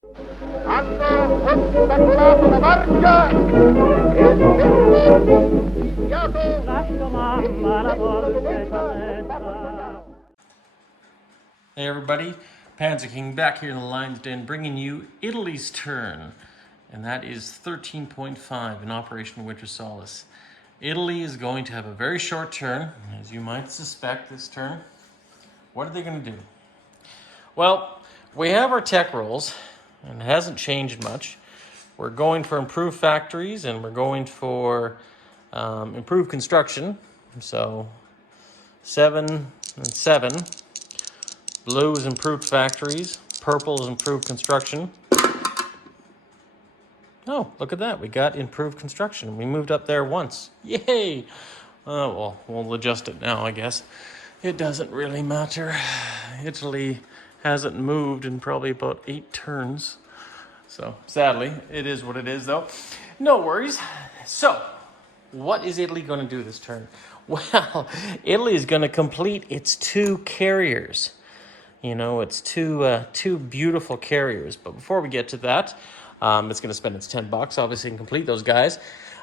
Hanno ostacolato la barca e il tempo iniziato. Lascio mamma la dolce saletta. Hey everybody, Panzer King back here in the Lion's Den bringing you Italy's turn. And that is 13.5 in Operation Winter Solace. Italy is going to have a very short turn, as you might suspect this turn. What are they going to do? Well, we have our tech rolls, and it hasn't changed much. We're going for improved factories, and we're going for improved construction. So 7 and 7. Blue is improved factories. Purple is improved construction. Oh, look at that. We got improved construction. We moved up there once. Yay! Well, we'll adjust it now, I guess. It doesn't really matter. Italy hasn't moved in probably about 8 turns. So, sadly, it is what it is, though. No worries. So, what is Italy going to do this turn? Well, Italy is going to complete its 2 carriers. You know, it's two beautiful carriers. But before we get to that, it's going to spend its $10, obviously, and complete those guys.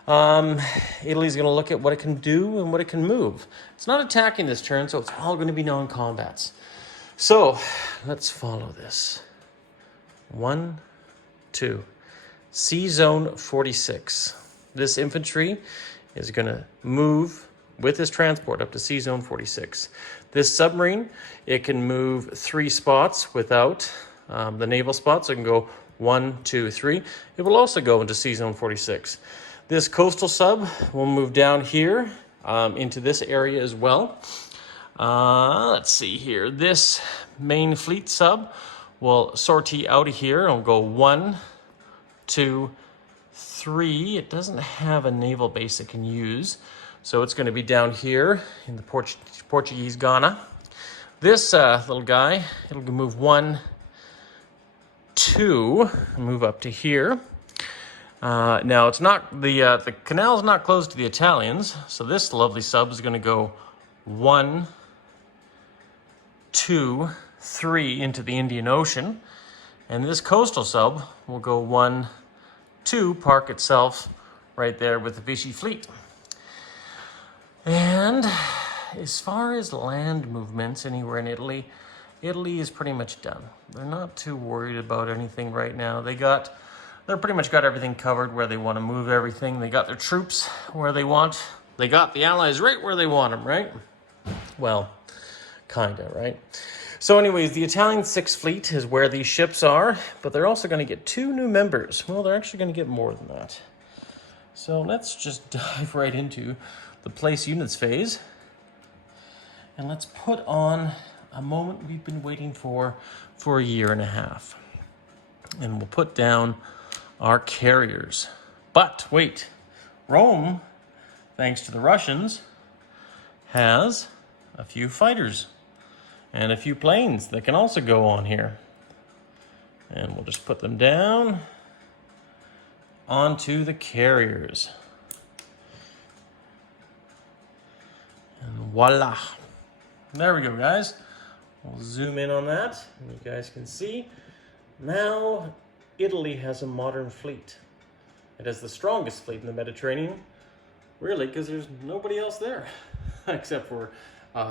Italy's going to look at what it can do and what it can move. It's not attacking this turn, so it's all going to be non-combats. So, let's follow this. 1, 2. Sea Zone 46. This infantry is going to move with this transport up to Sea Zone 46. This submarine, it can move 3 spots without the naval spots. So it can go 1, 2, 3. It will also go into Sea Zone 46. This coastal sub will move down here into this area as well. Let's see here. This main fleet sub will sortie out of here and will go 1, 2, 3. It doesn't have a naval base it can use. So it's going to be down here in the Portuguese Ghana. This little guy, it'll move 1, 2, and move up to here. Now it's not the canal's not closed to the Italians, so this lovely sub is going to go 1, 2, 3 into the Indian Ocean, and this coastal sub will go 1, 2, park itself right there with the Vichy fleet. And as far as land movements anywhere in Italy, Italy is pretty much done. They're not too worried about anything right now. They're pretty much got everything covered where they want to move everything. They got their troops where they want. They got the Allies right where they want them, right? Well, kinda, right? So anyways, the Italian 6th Fleet is where these ships are, but they're also going to get 2 new members. Well, they're actually going to get more than that. So let's just dive right into the place units phase. And let's put on a moment we've been waiting for a 1.5 years. And we'll put down our carriers. But wait, Rome, thanks to the Russians, has a few fighters and a few planes that can also go on here. And we'll just put them down onto the carriers. And voila. There we go, guys. We'll zoom in on that, and you guys can see. Now, Italy has a modern fleet. It has the strongest fleet in the Mediterranean, really, because there's nobody else there, except for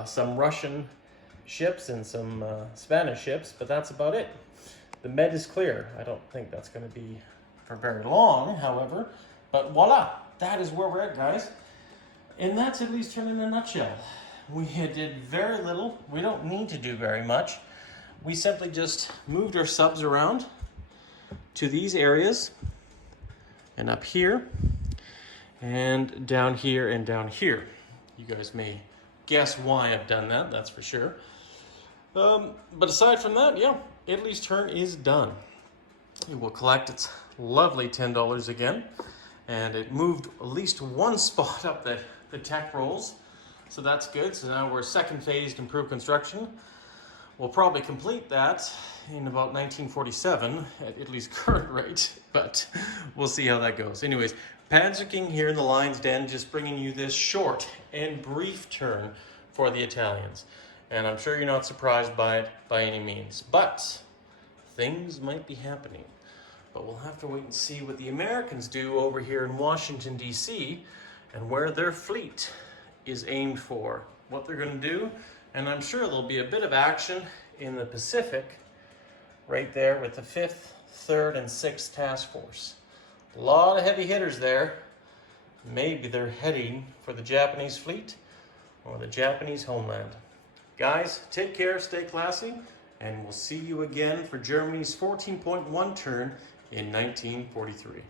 some Russian ships and some Spanish ships, but that's about it. The Med is clear. I don't think that's going to be for very long, however, but voila, that is where we're at, guys. And that's Italy's turn in a nutshell. We did very little. We don't need to do very much. We simply just moved our subs around to these areas and up here and down here and down here. You guys may guess why I've done that, that's for sure. But aside from that, yeah, Italy's turn is done. It will collect its lovely $10 again, and it moved at least 1 spot up the tech rolls, so that's good. So now we're 2nd phased improved construction. We'll probably complete that in about 1947 at Italy's current rate, but we'll see how that goes. Anyways, Panzer King here in the Lion's Den, just bringing you this short and brief turn for the Italians. And I'm sure you're not surprised by it by any means. But things might be happening. But we'll have to wait and see what the Americans do over here in Washington, D.C., and where their fleet is aimed for, what they're going to do. And I'm sure there'll be a bit of action in the Pacific right there with the 5th, 3rd, and 6th Task Force. A lot of heavy hitters there. Maybe they're heading for the Japanese fleet or the Japanese homeland. Guys, take care, stay classy, and we'll see you again for Germany's 14.1 turn in 1943.